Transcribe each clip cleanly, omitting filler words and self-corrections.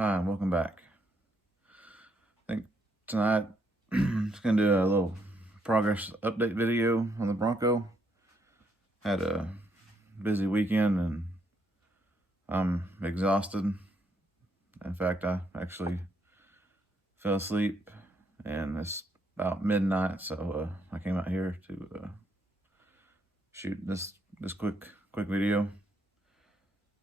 Hi, and welcome back. I think tonight I'm just gonna do a little progress update video on the Bronco. Had a busy weekend and I'm exhausted. In fact, I actually fell asleep and it's about midnight, so I came out here to shoot this quick video.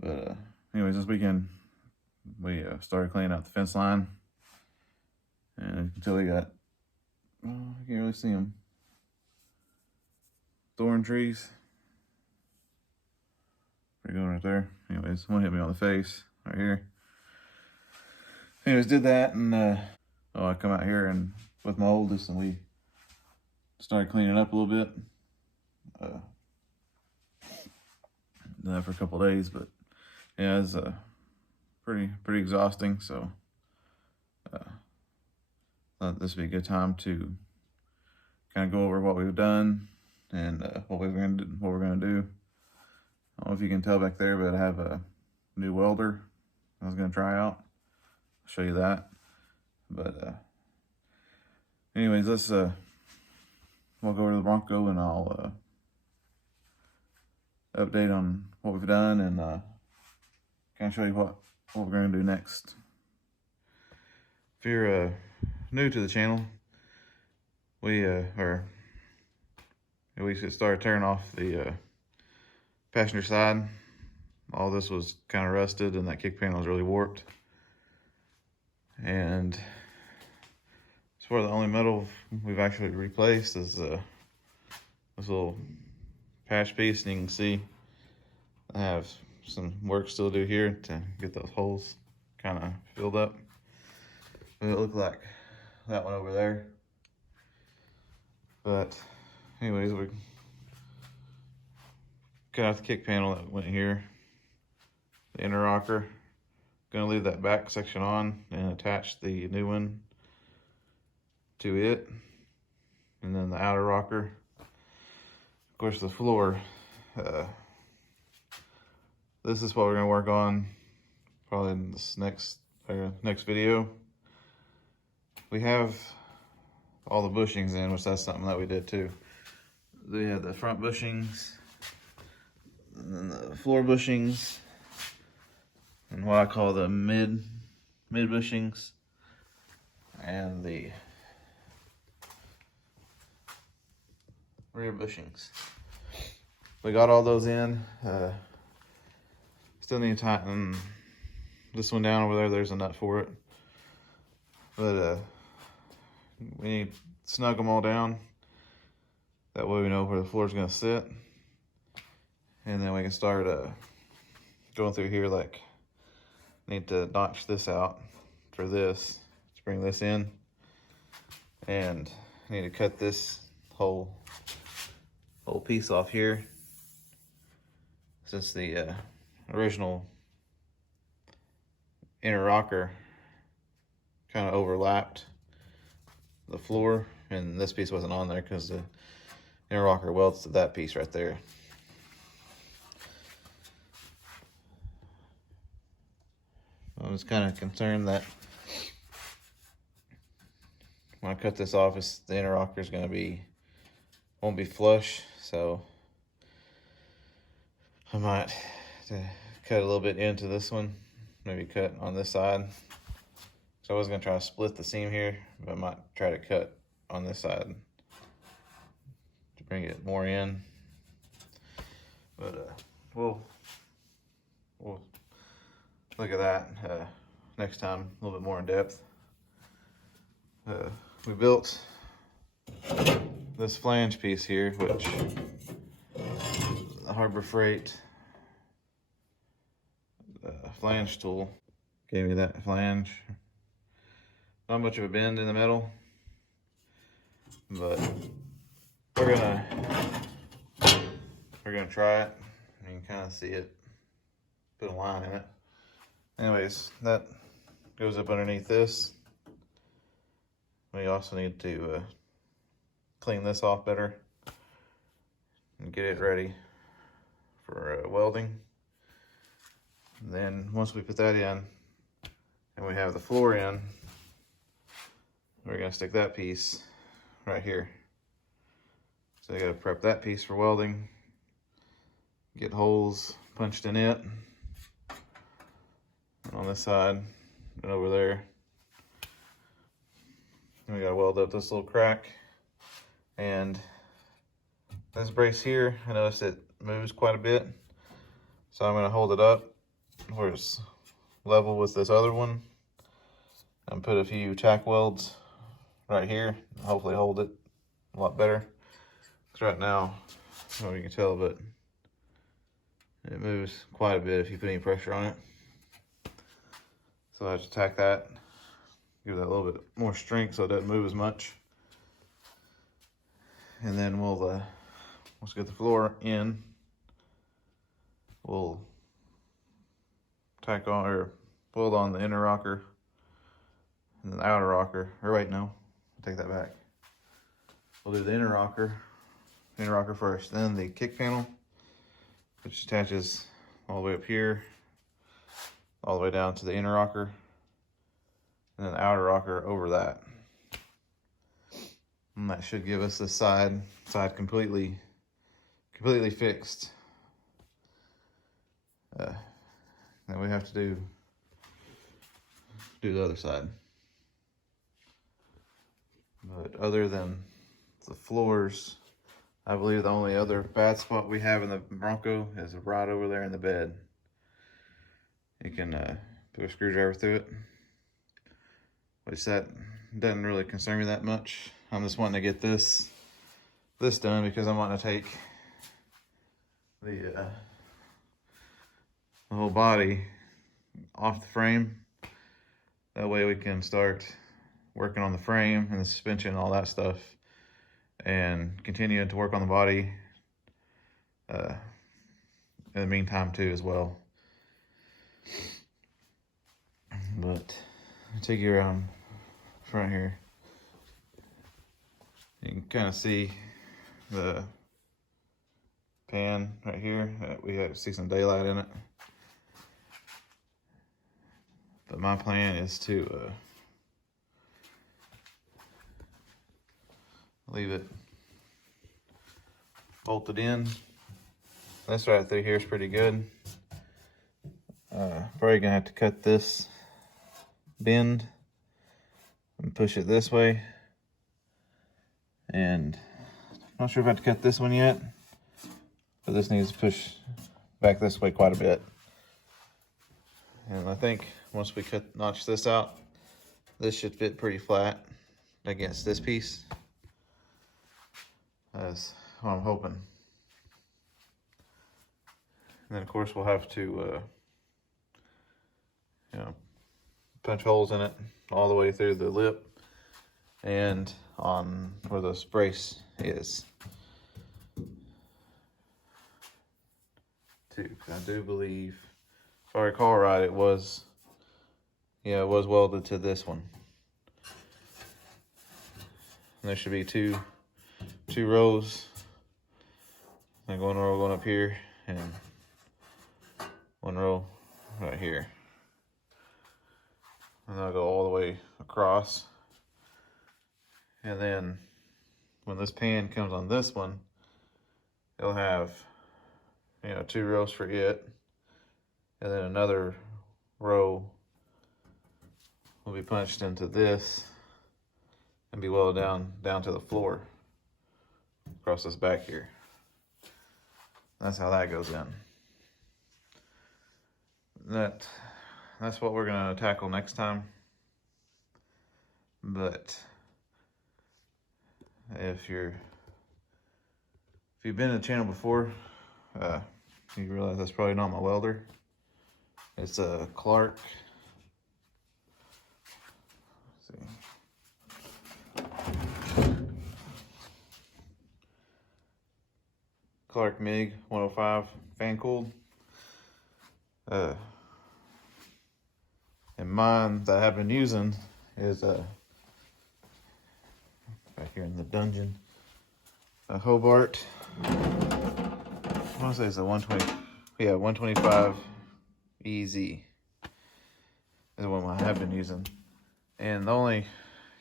But anyways, this weekend we started cleaning out the fence line, and you can tell we got, I can't really see them, thorn trees. Pretty good right there. Anyways, one hit me on the face right here. Anyways, did that, and I come out here and with my oldest, and we started cleaning up a little bit. Did that for a couple days, but yeah, it's pretty exhausting. So thought this would be a good time to kind of go over what we've done and what we're gonna do. I don't know if you can tell back there, but I have a new welder I was gonna try out. I'll show you that. But anyways, let's we'll go over to the Bronco and I'll update on what we've done and kind of show you what we're gonna do next. If you're new to the channel, we started tearing off the passenger side. All this was kind of rusted and that kick panel was really warped. And as far as the only metal we've actually replaced is this little patch piece, and you can see I have some work still to do here to get those holes kind of filled up. But it looked like that one over there. But anyways, we cut out the kick panel that went here, the inner rocker. Gonna leave that back section on and attach the new one to it, and then the outer rocker. Of course, the floor. This is what we're gonna work on probably in this next video. We have all the bushings in, which that's something that we did too. We have the front bushings, and then the floor bushings, and what I call the mid bushings, and the rear bushings. We got all those in. Still need to tighten this one down over there. There's a nut for it, but we need to snug them all down. That way we know where the floor is going to sit, and then we can start going through here. Like, need to notch this out for this to bring this in, and need to cut this whole piece off here, since the original inner rocker kind of overlapped the floor, and this piece wasn't on there because the inner rocker welds to that piece right there. I was kind of concerned that when I cut this off, the inner rocker is going to won't be flush, so I might cut a little bit into this one, maybe cut on this side. So I was going to try to split the seam here, but I might try to cut on this side to bring it more in. But we'll look at that next time, a little bit more in depth. We built this flange piece here, which the Harbor Freight flange tool gave me that flange. Not much of a bend in the middle, but we're gonna try it. You can kind of see it, put a line in it. Anyways, that goes up underneath this. We also need to clean this off better and get it ready for welding. And then once we put that in, and have the floor in, we're gonna stick that piece right here. So you gotta prep that piece for welding, get holes punched in it, on this side and over there. And we gotta weld up this little crack. And this brace here, I noticed it moves quite a bit. So I'm gonna hold it up where it's level with this other one and put a few tack welds right here. Hopefully hold it a lot better. Because right now, I don't know if you can tell, but it moves quite a bit if you put any pressure on it. So I have to tack that, give that a little bit more strength so it doesn't move as much. And then we'll once we get the floor in, we'll tack on or weld on the inner rocker and then the outer rocker. Or wait, no, take that back. We'll do the inner rocker first, then the kick panel, which attaches all the way up here, all the way down to the inner rocker, and then the outer rocker over that. And that should give us the side completely fixed. Then we have to do the other side. But other than the floors, I believe the only other bad spot we have in the Bronco is right over there in the bed. You can put a screwdriver through it, which that doesn't really concern me that much. I'm just wanting to get this done because I'm wanting to take the whole body off the frame. That way we can start working on the frame and the suspension and all that stuff, and continue to work on the body in the meantime too as well. But I'll take you around front here. You can kind of see the pan right here. We see some daylight in it. But my plan is to leave it bolted in. This right through here is pretty good. Probably gonna have to cut this bend and push it this way. And I'm not sure if I have to cut this one yet, but this needs to push back this way quite a bit. And I think once we notch this out, this should fit pretty flat against this piece. That's what I'm hoping. And then of course we'll have to punch holes in it all the way through the lip and on where the brace is too. I do believe, if I recall right, it was welded to this one. And there should be two rows, like one row going up here and one row right here. And I'll go all the way across. And then when this pan comes on this one, it'll have 2 rows for it, and then another row will be punched into this and be welded down to the floor across this back here. That's how that goes in. That's what we're gonna tackle next time. But if you've been to the channel before, you realize that's probably not my welder. It's a Clark. Let's see. Clark MiG 105 fan cooled. And mine that I've been using is back here in the dungeon, a Hobart. I want to say it's a 125 EZ. is the one I have been using. And the only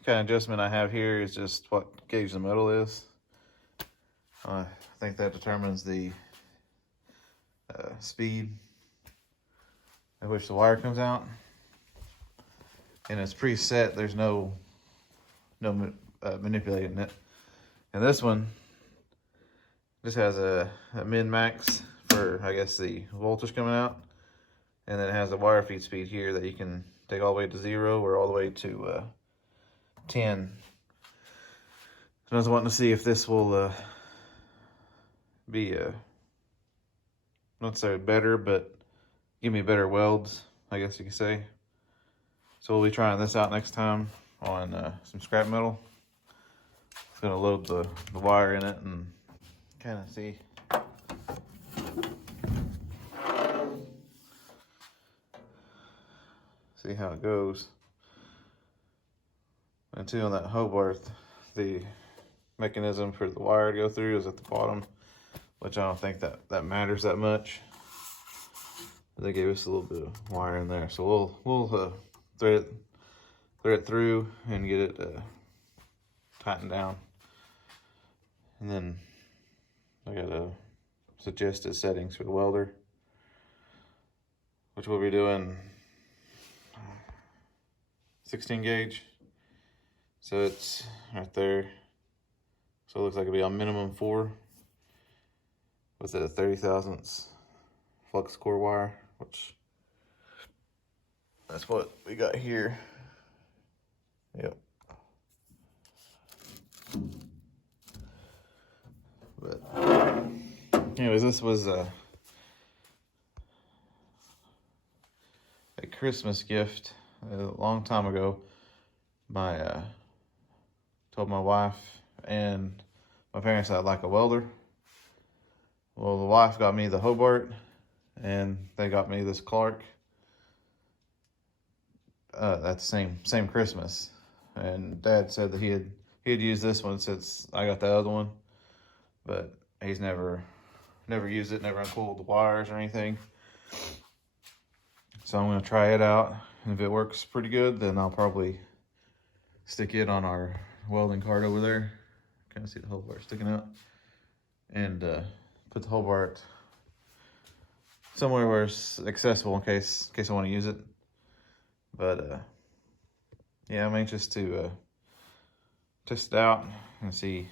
kind of adjustment I have here is just what gauge the metal is. I think that determines the speed at which the wire comes out. And it's preset, there's no manipulating it. And this one just has a min-max for, I guess, the voltage coming out. And then it has a wire feed speed here that you can take all the way to 0 or all the way to 10. So I was wanting to see if this will be not necessarily better, but give me better welds, I guess you could say. So we'll be trying this out next time on some scrap metal. It's gonna load the wire in it and kind of see. See how it goes. And too, on that Hobart, the mechanism for the wire to go through is at the bottom, which I don't think that matters that much. They gave us a little bit of wire in there, so we'll thread it through and get it tightened down. And then I got suggested settings for the welder, which we'll be doing 16 gauge. So it's right there. So it looks like it'll be on minimum 4 with a 30 thousandths flux core wire, which that's what we got here. Yep. But anyways, this was a Christmas gift a long time ago. Told my wife and my parents I'd like a welder. Well, the wife got me the Hobart, and they got me this Clark. That's the same Christmas. And Dad said that he had used this one since I got the other one, but he's never used it, never uncoiled the wires or anything. So I'm gonna try it out, and if it works pretty good, then I'll probably stick it on our welding cart over there. Kind of see the Hobart sticking out, and put the Hobart somewhere where it's accessible in case I want to use it. But yeah, I'm anxious to test it out and see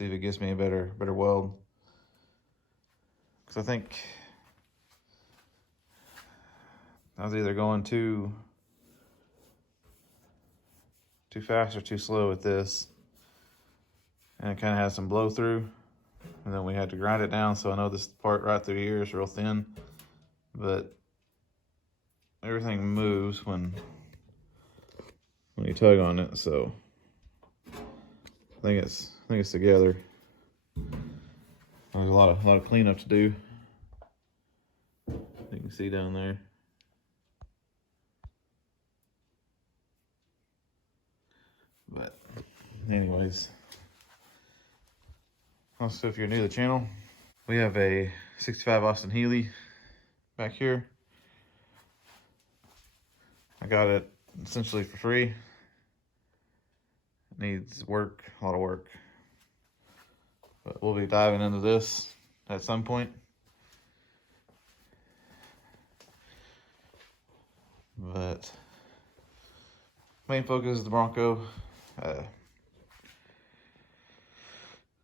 if it gives me a better weld. Because I think I was either going too fast or too slow with this, and it kind of has some blow through, and then we had to grind it down. So I know this part right through here is real thin, but everything moves when you tug on it. So I think it's together. There's a lot of cleanup to do. You can see down there. But anyways, also if you're new to the channel, we have a 65 Austin Healey back here. I got it essentially for free. It needs work, a lot of work. But we'll be diving into this at some point. But main focus is the Bronco.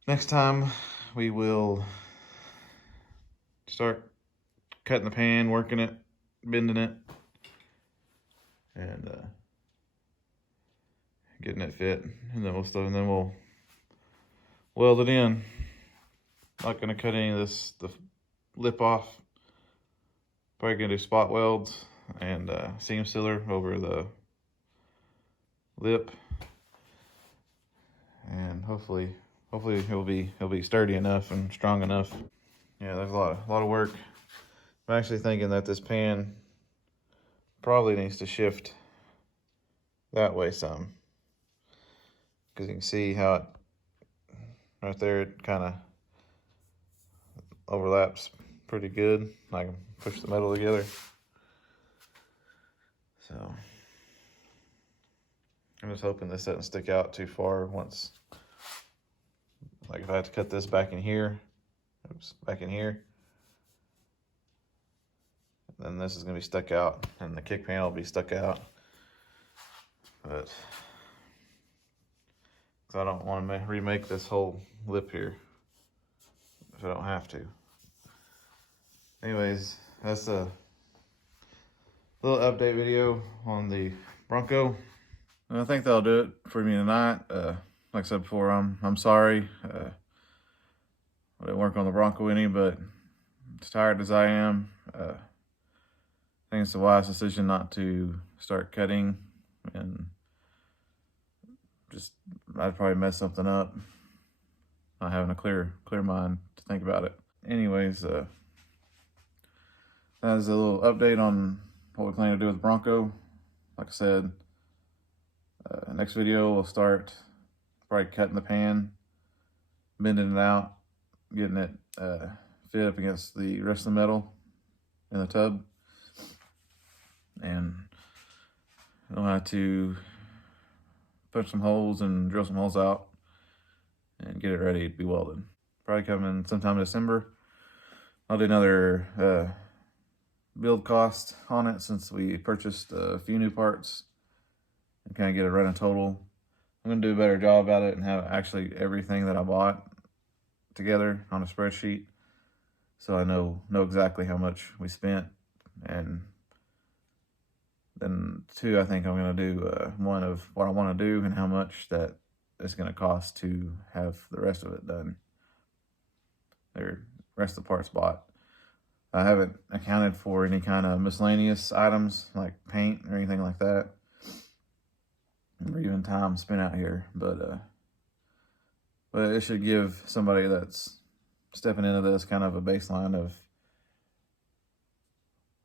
Next time we will start cutting the pan, working it, bending it, and getting it fit, and then we'll weld it in. Not gonna cut any of the lip off. Probably gonna do spot welds and seam sealer over the lip, and hopefully it'll be sturdy enough and strong enough. Yeah, there's a lot of work. I'm actually thinking that this pan probably needs to shift that way some, because you can see how it right there, it kind of overlaps pretty good. I can push the metal together. So I'm just hoping this doesn't stick out too far once, like if I had to cut this back in here, back in here, then this is going to be stuck out and the kick panel will be stuck out. But I don't want to remake this whole lip here if I don't have to. Anyways, that's a little update video on the Bronco. And I think that'll do it for me tonight. Like I said before, I'm sorry. I didn't work on the Bronco any, but as tired as I am, I think it's a wise decision not to start cutting, and I'd probably mess something up, not having a clear mind to think about it. Anyways, that is a little update on what we plan to do with the Bronco. Like I said, next video we'll start probably cutting the pan, bending it out, getting it fit up against the rest of the metal in the tub, and I'll have to punch some holes and drill some holes out and get it ready to be welded. Probably coming sometime in December. I'll do another build cost on it since we purchased a few new parts and kind of get a running total. I'm going to do a better job about it and have actually everything that I bought together on a spreadsheet, so I know exactly how much we spent. And then two, I think I'm going to do one of what I want to do and how much that it's going to cost to have the rest of it done. The rest of the parts bought. I haven't accounted for any kind of miscellaneous items like paint or anything like that, or even time spent out here. But it should give somebody that's stepping into this kind of a baseline of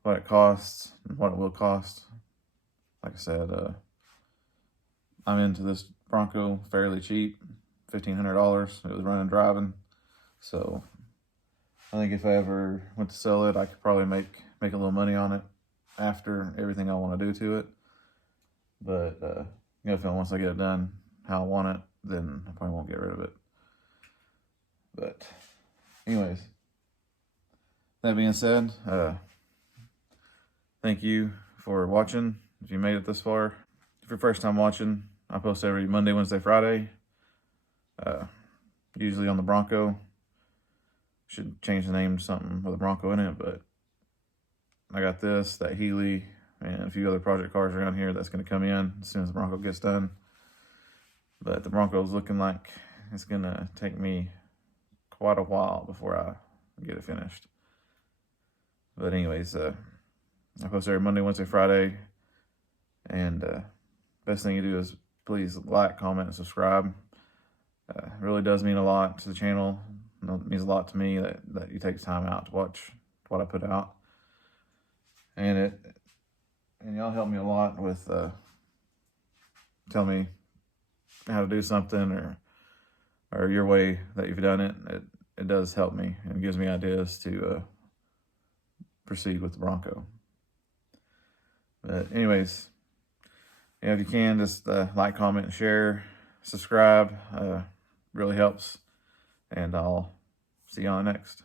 what it costs and what it will cost. Like I said, I'm into this Bronco fairly cheap, $1,500. It was running driving, so I think if I ever went to sell it, I could probably make a little money on it after everything I want to do to it. But you know, once I get it done how I want it, then I probably won't get rid of it. But anyways, that being said, thank you for watching. If you made it this far, if you're first time watching, I post every Monday, Wednesday, Friday. Usually on the Bronco. Should change the name to something with a Bronco in it, but I got this, that Healy, and a few other project cars around here that's going to come in as soon as the Bronco gets done. But the Bronco's looking like it's going to take me quite a while before I get it finished. But anyways, I post every Monday, Wednesday, Friday. And best thing you do is please like, comment, and subscribe. It really does mean a lot to the channel. It means a lot to me that you take time out to watch what I put out. And y'all help me a lot with telling me how to do something or your way that you've done it. It does help me and gives me ideas to proceed with the Bronco. But anyways, yeah, if you can, just like, comment, and share, subscribe. Really helps. And I'll see you on the next.